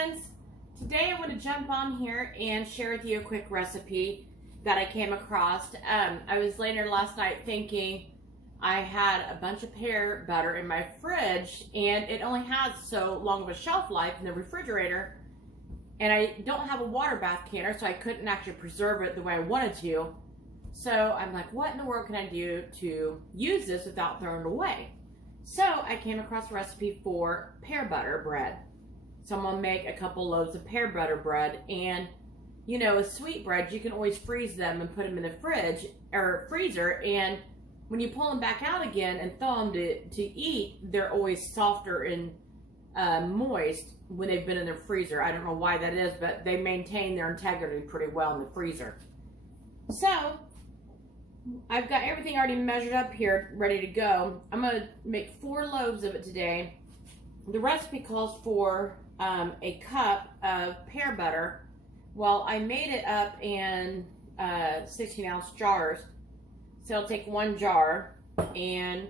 friends, today I want to jump on here and share with you a quick recipe that I came across. I was laying there last night thinking I had a bunch of pear butter in my fridge and it only has so long of a shelf life in the refrigerator, and I don't have a water bath canner, so I couldn't actually preserve it the way I wanted to. So I'm like, what in the world can I do to use this without throwing it away? So I came across a recipe for pear butter bread. So I'm gonna make a couple loaves of pear butter bread, and you know, with sweet breads, you can always freeze them and put them in the fridge or freezer, and when you pull them back out again and thaw them to eat, they're always softer and moist when they've been in the freezer. I don't know why that is, but they maintain their integrity pretty well in the freezer. So I've got everything already measured up here, ready to go. I'm going to make 4 loaves of it today. The recipe calls for a cup of pear butter. Well, I made it up in 16-ounce jars. So I'll take 1 jar and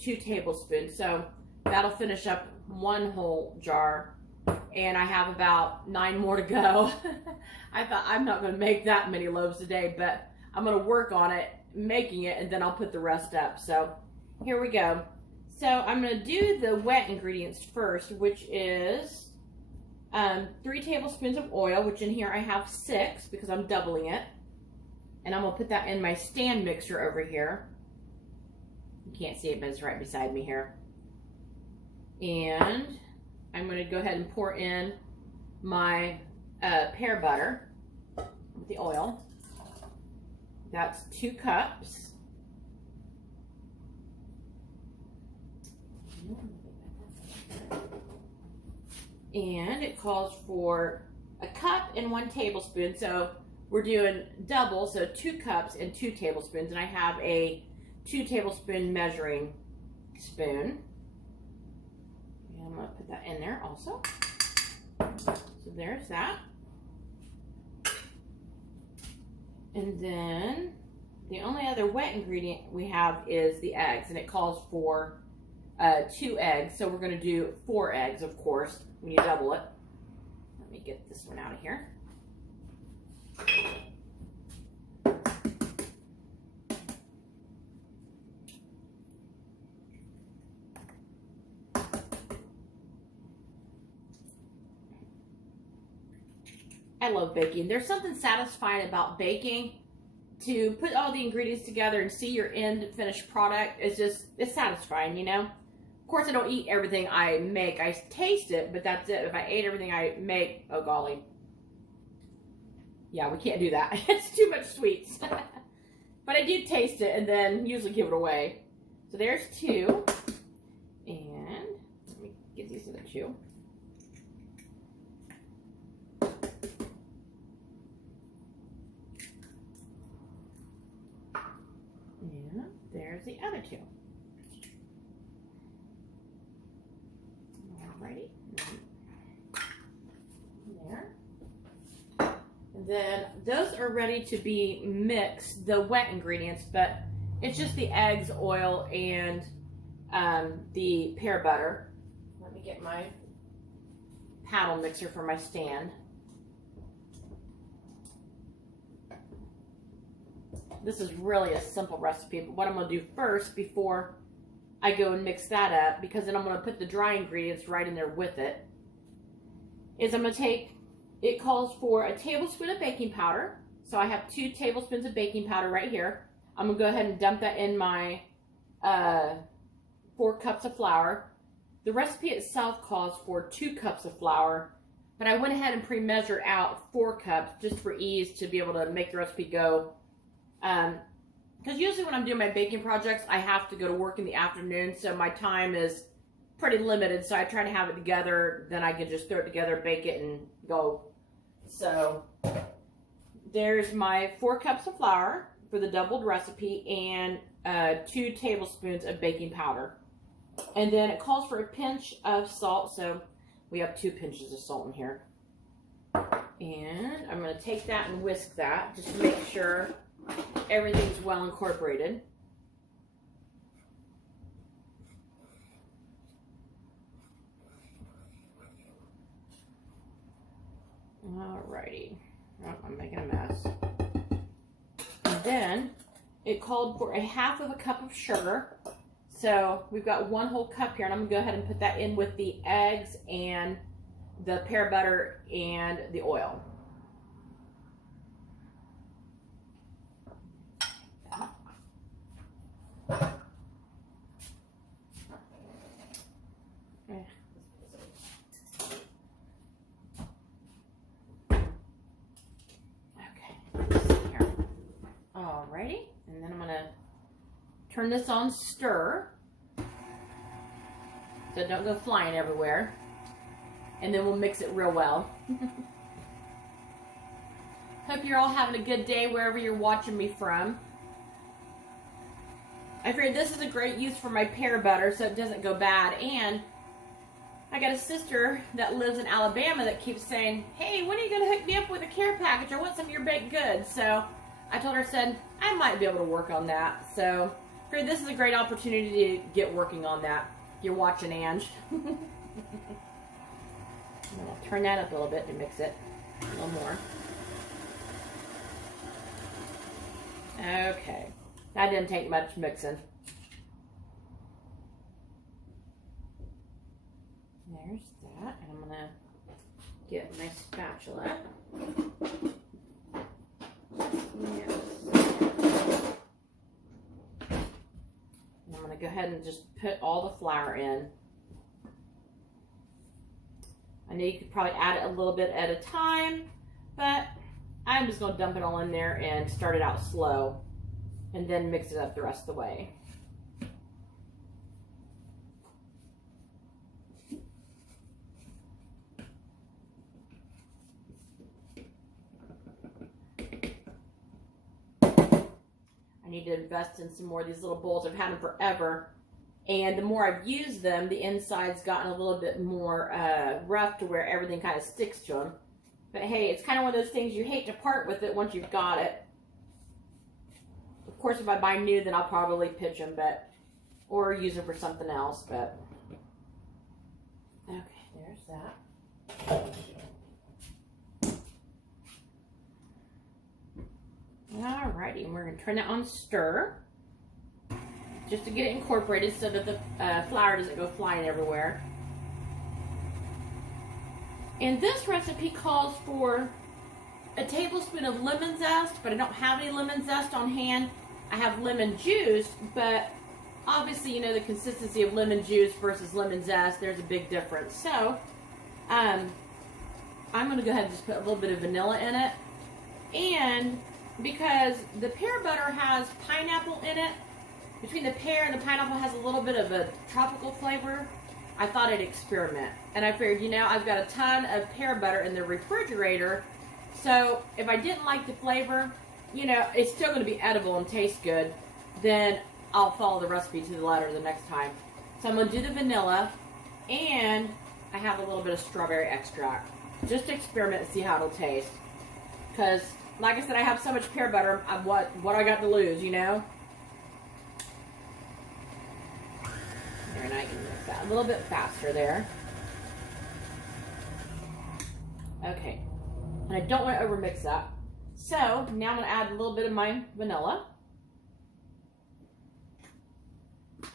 2 tablespoons. So that'll finish up 1 whole jar. And I have about 9 more to go. I thought I'm not going to make that many loaves today, but I'm going to work on it, making it, and then I'll put the rest up. So here we go. So I'm going to do the wet ingredients first, which is 3 tablespoons of oil, which in here I have 6 because I'm doubling it. And I'm going to put that in my stand mixer over here. You can't see it, but it's right beside me here. And I'm going to go ahead and pour in my pear butter with the oil. That's 2 cups. And it calls for a cup and 1 tablespoon. So we're doing double, so 2 cups and 2 tablespoons. And I have a 2 tablespoon measuring spoon. And I'm going to put that in there also. So there's that. And then the only other wet ingredient we have is the eggs, and it calls for 2 eggs. So we're going to do 4 eggs, of course, when you double it. Let me get this one out of here. I love baking. There's something satisfying about baking. To put all the ingredients together and see your end finished product, it's satisfying, you know? Of course, I don't eat everything I make. I taste it, but that's it. If I ate everything I make, oh golly. Yeah, we can't do that. It's too much sweets. But I do taste it and then usually give it away. So there's 2. And let me get these other 2. And there's the other 2. Alrighty. There. And then those are ready to be mixed, the wet ingredients, but it's just the eggs, oil, and the pear butter. Let me get my paddle mixer for my stand. This is really a simple recipe, but what I'm going to do first before I go and mix that up, because then I'm going to put the dry ingredients right in there with it, is I'm going to take, it calls for a tablespoon of baking powder. So I have 2 tablespoons of baking powder right here. I'm going to go ahead and dump that in my 4 cups of flour. The recipe itself calls for 2 cups of flour, but I went ahead and pre-measured out 4 cups just for ease to be able to make the recipe go. Because usually when I'm doing my baking projects, I have to go to work in the afternoon, so my time is pretty limited. So I try to have it together, then I can just throw it together, bake it, and go. So there's my 4 cups of flour for the doubled recipe and 2 tablespoons of baking powder. And then it calls for a pinch of salt, so we have 2 pinches of salt in here. And I'm going to take that and whisk that just to make sure everything's well incorporated. Alrighty. Oh, I'm making a mess. And then it called for a half of a cup of sugar. So we've got 1 whole cup here, and I'm gonna go ahead and put that in with the eggs and the pear butter and the oil. Alrighty, and then I'm gonna turn this on stir, so it don't go flying everywhere, and then we'll mix it real well. Hope you're all having a good day wherever you're watching me from. I figured this is a great use for my pear butter so it doesn't go bad, and I got a sister that lives in Alabama that keeps saying, hey, when are you going to hook me up with a care package? I want some of your baked goods. So I told her, said, I might be able to work on that. So this is a great opportunity to get working on that. If you're watching Ange. I'm going to turn that up a little bit to mix it a little more. Okay. That didn't take much mixing. There's that. And I'm going to get my spatula. Yes. And I'm going to go ahead and just put all the flour in. I know you could probably add it a little bit at a time, but I'm just going to dump it all in there and start it out slow and then mix it up the rest of the way. I need to invest in some more of these little bowls. I've had them forever, and the more I've used them, the inside's gotten a little bit more rough to where everything kind of sticks to them. But hey, it's kind of one of those things you hate to part with it once you've got it. Of course, if I buy new, then I'll probably pitch them, or use them for something else. But okay, there's that. Alrighty, and we're going to turn that on stir, just to get it incorporated so that the flour doesn't go flying everywhere. And this recipe calls for a tablespoon of lemon zest, but I don't have any lemon zest on hand. I have lemon juice, but obviously you know the consistency of lemon juice versus lemon zest, there's a big difference. So I'm going to go ahead and just put a little bit of vanilla in it. And because the pear butter has pineapple in it, between the pear and the pineapple has a little bit of a tropical flavor, I thought I'd experiment. And I figured, you know, I've got a ton of pear butter in the refrigerator, so if I didn't like the flavor, you know, it's still going to be edible and taste good, then I'll follow the recipe to the letter the next time. So I'm going to do the vanilla, and I have a little bit of strawberry extract. Just to experiment and see how it'll taste. Because, like I said, I have so much pear butter, what I got to lose, you know? There, and I can mix that a little bit faster there. Okay. And I don't want to overmix that. So, now I'm going to add a little bit of my vanilla.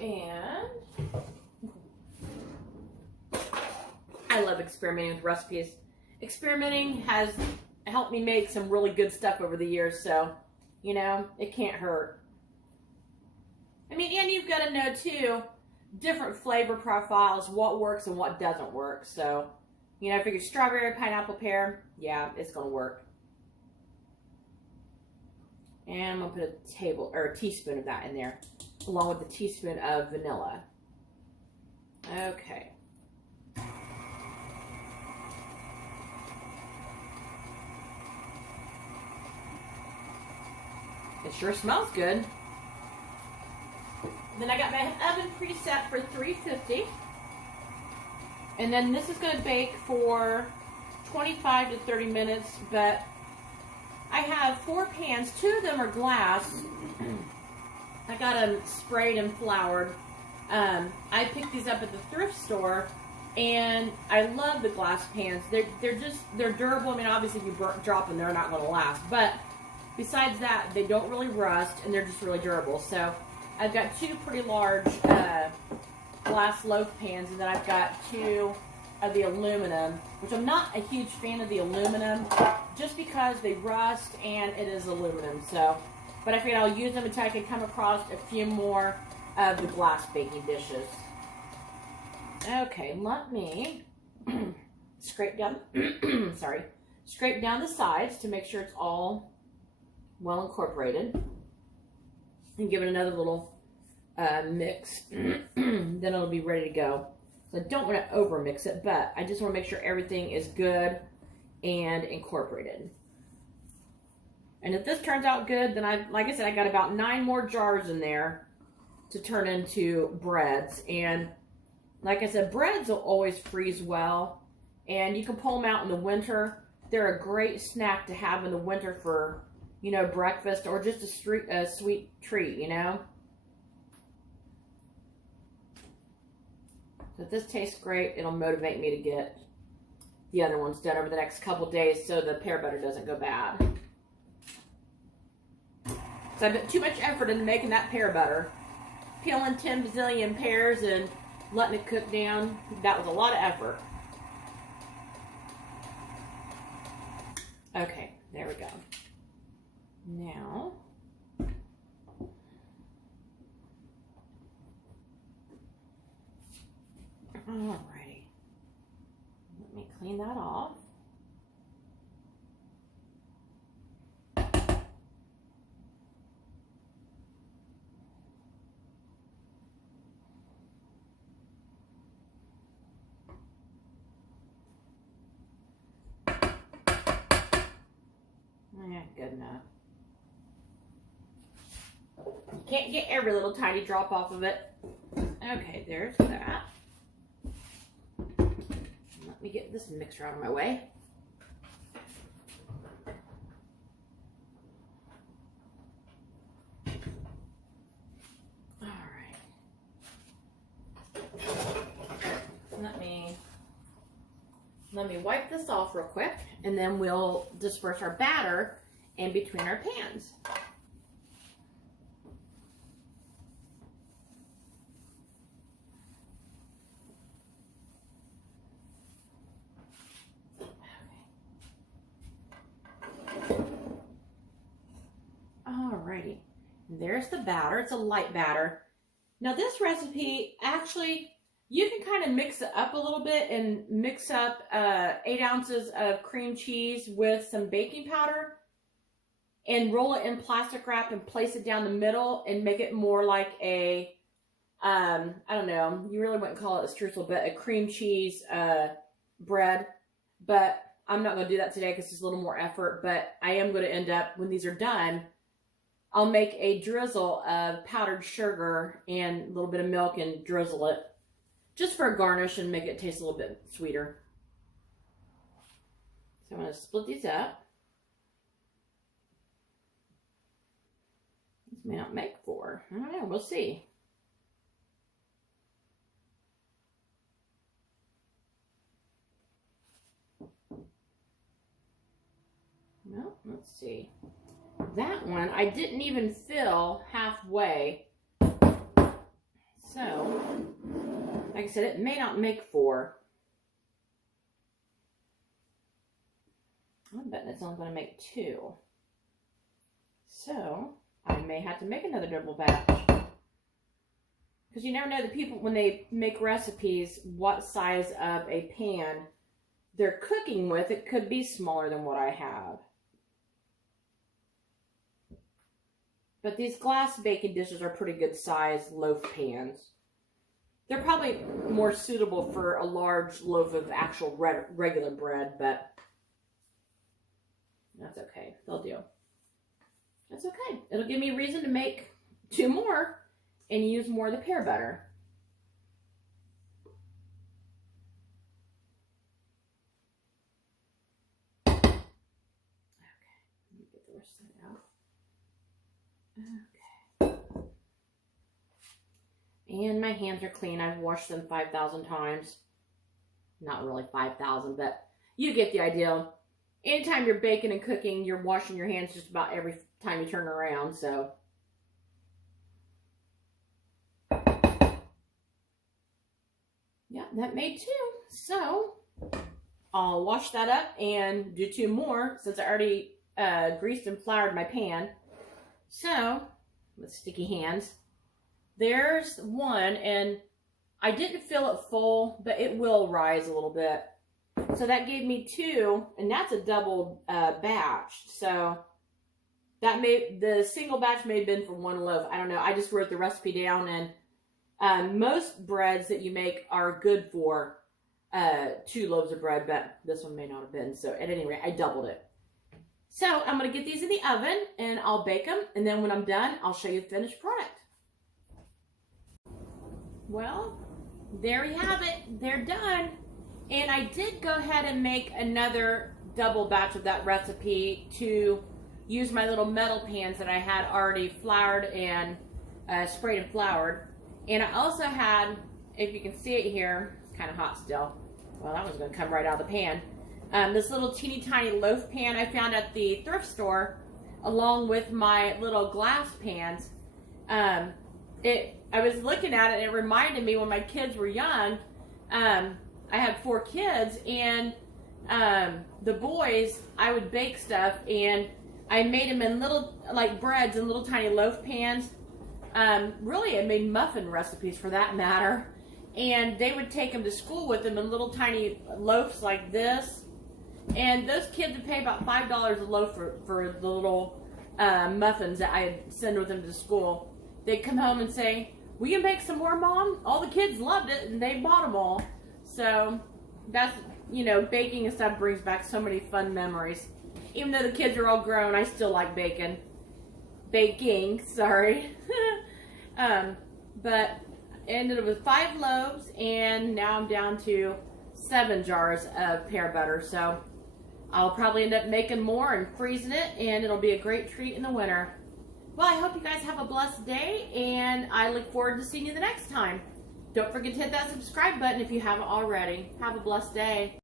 And I love experimenting with recipes. Experimenting has helped me make some really good stuff over the years, so, you know, it can't hurt. I mean, and you've got to know, too, different flavor profiles, what works and what doesn't work. So, you know, I figured strawberry, pineapple, pear, yeah, it's going to work. And I'm going to put a teaspoon of that in there, along with a teaspoon of vanilla. Okay. It sure smells good. Then I got my oven preset for 350. And then this is going to bake for 25 to 30 minutes, but I have 4 pans. 2 of them are glass. I got them sprayed and floured. I picked these up at the thrift store, And I love the glass pans. They're durable. I mean, obviously if you drop them, they're not going to last. But besides that, they don't really rust, and they're just really durable. So I've got two pretty large glass loaf pans, and then I've got two of the aluminum, which I'm not a huge fan of the aluminum, just because they rust and it is aluminum. So, but I figured I'll use them until I can come across a few more of the glass baking dishes. Okay, let me scrape down, scrape down the sides to make sure it's all well incorporated, and give it another little mix. Then it'll be ready to go. So I don't want to over mix it, but I just want to make sure everything is good and incorporated. And if this turns out good, then like I said, I got about 9 more jars in there to turn into breads. And like I said, breads will always freeze well, and you can pull them out in the winter. They're a great snack to have in the winter for, you know, breakfast, or just a sweet treat, you know. So if this tastes great, it'll motivate me to get the other ones done over the next couple days so the pear butter doesn't go bad. So I put too much effort into making that pear butter. Peeling 10 bazillion pears and letting it cook down, that was a lot of effort. Okay, there we go. Now, alrighty, let me clean that off. Yeah, good enough. You can't get every little tiny drop off of it. Okay, there's that. Let me get this mixer out of my way. All right. Let me wipe this off real quick, and then we'll disperse our batter in between our pans. Alrighty, there's the batter. It's a light batter. Now this recipe, actually, you can kind of mix it up a little bit and mix up 8 ounces of cream cheese with some baking powder and roll it in plastic wrap and place it down the middle and make it more like a, I don't know, you really wouldn't call it a streusel, but a cream cheese bread. But I'm not going to do that today because it's a little more effort, but I am going to end up, when these are done, I'll make a drizzle of powdered sugar and a little bit of milk and drizzle it just for a garnish and make it taste a little bit sweeter. So I'm going to split these up. This may not make 4. I don't know. We'll see. Well, let's see. That one, I didn't even fill halfway. So, like I said, it may not make 4. I'm betting it's only going to make 2. So, I may have to make another double batch. Because you never know, the people, when they make recipes, what size of a pan they're cooking with. It could be smaller than what I have. But these glass baking dishes are pretty good size loaf pans. They're probably more suitable for a large loaf of actual regular bread, but that's okay. They'll do. That's okay. It'll give me a reason to make 2 more and use more of the pear butter. Okay, let me get the rest of it out. Okay. And my hands are clean. I've washed them 5,000 times. not really 5,000, but you get the idea. Anytime you're baking and cooking, you're washing your hands just about every time you turn around, so. Yeah, that made 2. So, I'll wash that up and do 2 more since I already greased and floured my pan. So, with sticky hands. There's 1, and I didn't fill it full, but it will rise a little bit. So that gave me 2, and that's a double batch. So that the single batch may have been for 1 loaf. I don't know. I just wrote the recipe down, and most breads that you make are good for 2 loaves of bread, but this one may not have been. So at any rate, I doubled it. So I'm going to get these in the oven, and I'll bake them, and then when I'm done, I'll show you the finished product. Well, there you have it. They're done. And I did go ahead and make another double batch of that recipe to use my little metal pans that I had already floured and sprayed and floured. And I also had, if you can see it here, it's kind of hot still. Well, that one's going to come right out of the pan. This little teeny tiny loaf pan I found at the thrift store, along with my little glass pans. I was looking at it, and it reminded me when my kids were young. I had 4 kids, and the boys, I would bake stuff, and I made them in little, like breads in little tiny loaf pans. Really, I made muffin recipes for that matter. And they would take them to school with them in little tiny loaves like this. And those kids would pay about $5 a loaf for the little muffins that I'd send with them to school. They'd come home and say, "Will you make some more, Mom?" All the kids loved it, and they bought them all. So that's, you know, baking and stuff brings back so many fun memories. Even though the kids are all grown, I still like baking, sorry. But I ended up with 5 loaves, and now I'm down to 7 jars of pear butter. So I'll probably end up making more and freezing it, and it'll be a great treat in the winter. Well, I hope you guys have a blessed day, and I look forward to seeing you the next time. Don't forget to hit that subscribe button if you haven't already. Have a blessed day.